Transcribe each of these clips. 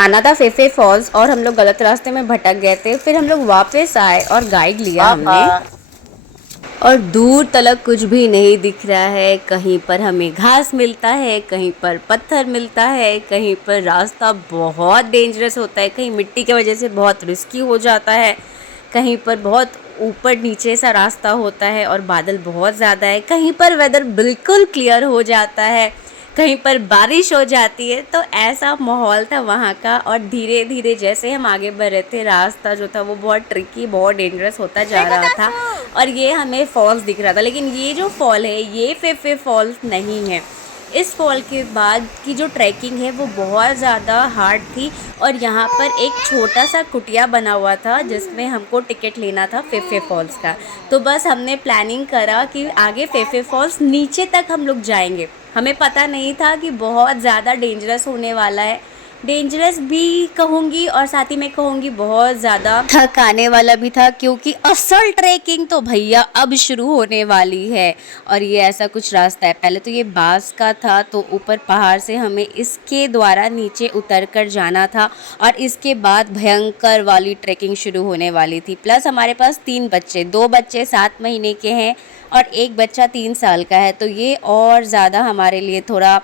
आना था फेफे फॉल्स और हम लोग गलत रास्ते में भटक गए थे। फिर हम लोग वापस आए और गाइड लिया हमने, और दूर तलक कुछ भी नहीं दिख रहा है। कहीं पर हमें घास मिलता है, कहीं पर पत्थर मिलता है, कहीं पर रास्ता बहुत डेंजरस होता है, कहीं मिट्टी की वजह से बहुत रिस्की हो जाता है, कहीं पर बहुत ऊपर नीचे सा रास्ता होता है और बादल बहुत ज़्यादा है, कहीं पर वेदर बिल्कुल क्लियर हो जाता है, कहीं पर बारिश हो जाती है। तो ऐसा माहौल था वहाँ का। और धीरे धीरे जैसे हम आगे बढ़ रहे थे, रास्ता जो था वो बहुत ट्रिकी, बहुत डेंजरस होता जा रहा था। और ये हमें फॉल्स दिख रहा था, लेकिन ये जो फॉल है ये फेफे फॉल्स नहीं है। इस फॉल के बाद की जो ट्रैकिंग है वो बहुत ज़्यादा हार्ड थी। और यहाँ पर एक छोटा सा कुटिया बना हुआ था जिसमें हमको टिकट लेना था फेफे फॉल्स का। तो बस हमने प्लानिंग करा कि आगे फेफे फॉल्स नीचे तक हम लोग जाएंगे। हमें पता नहीं था कि बहुत ज़्यादा डेंजरस होने वाला है। डेंजरस भी कहूँगी और साथ ही में कहूँगी बहुत ज़्यादा थकाने वाला भी था, क्योंकि असल ट्रैकिंग तो भैया अब शुरू होने वाली है। और ये ऐसा कुछ रास्ता है, पहले तो ये बांस का था, तो ऊपर पहाड़ से हमें इसके द्वारा नीचे उतर कर जाना था। और इसके बाद भयंकर वाली ट्रैकिंग शुरू होने वाली थी। प्लस हमारे पास 3 बच्चे, 2 बच्चे 7 महीने के हैं और एक बच्चा 3 साल का है। तो ये और ज़्यादा हमारे लिए थोड़ा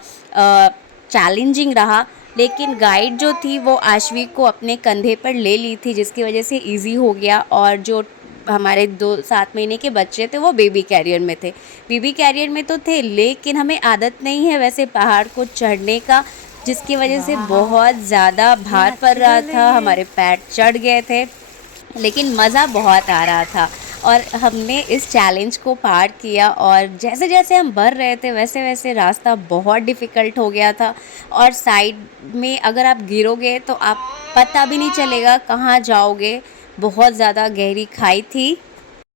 चैलेंजिंग रहा। लेकिन गाइड जो थी वो आश्वी को अपने कंधे पर ले ली थी, जिसकी वजह से इजी हो गया। और जो हमारे 2 7 महीने के बच्चे थे वो बेबी कैरियर में थे। बेबी कैरियर में तो थे, लेकिन हमें आदत नहीं है वैसे पहाड़ को चढ़ने का, जिसकी वजह से बहुत ज़्यादा भार पड़ रहा था, हमारे पैर चढ़ गए थे, लेकिन मज़ा बहुत आ रहा था। और हमने इस चैलेंज को पार किया। और जैसे जैसे हम बढ़ रहे थे वैसे वैसे रास्ता बहुत डिफ़िकल्ट हो गया था। और साइड में अगर आप गिरोगे तो आप पता भी नहीं चलेगा कहाँ जाओगे। बहुत ज़्यादा गहरी खाई थी।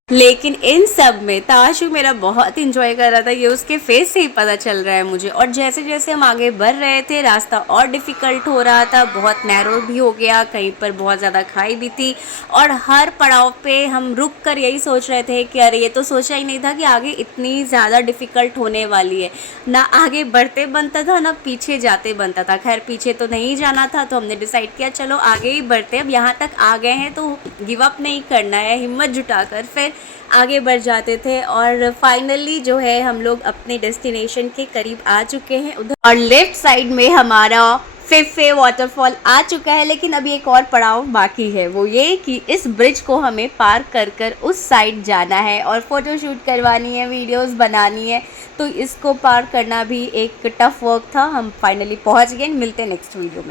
लेकिन इन सब में ताशु मेरा बहुत इंजॉय कर रहा था, ये उसके फेस से ही पता चल रहा है मुझे। और जैसे जैसे हम आगे बढ़ रहे थे रास्ता और डिफ़िकल्ट हो रहा था, बहुत नैरो भी हो गया, कहीं पर बहुत ज़्यादा खाई भी थी। और हर पड़ाव पे हम रुक कर यही सोच रहे थे कि अरे ये तो सोचा ही नहीं था कि आगे इतनी ज़्यादा डिफ़िकल्ट होने वाली है। ना आगे बढ़ते बनता था ना पीछे जाते बनता था। खैर पीछे तो नहीं जाना था, तो हमने डिसाइड किया चलो आगे ही बढ़ते। अब यहाँ तक आ गए हैं तो गिव अप नहीं करना है, हिम्मत जुटाकर फिर आगे बढ़ जाते थे। और फाइनली जो है हम लोग अपने डेस्टिनेशन के करीब आ चुके हैं उधर। और लेफ्ट साइड में हमारा फेफे वाटरफॉल आ चुका है। लेकिन अभी एक और पड़ाव बाकी है, वो ये कि इस ब्रिज को हमें पार कर कर उस साइड जाना है और फ़ोटोशूट करवानी है, वीडियोस बनानी है। तो इसको पार करना भी एक टफ़ वर्क था। हम फाइनली पहुंच गए। मिलते हैं नेक्स्ट वीडियो में।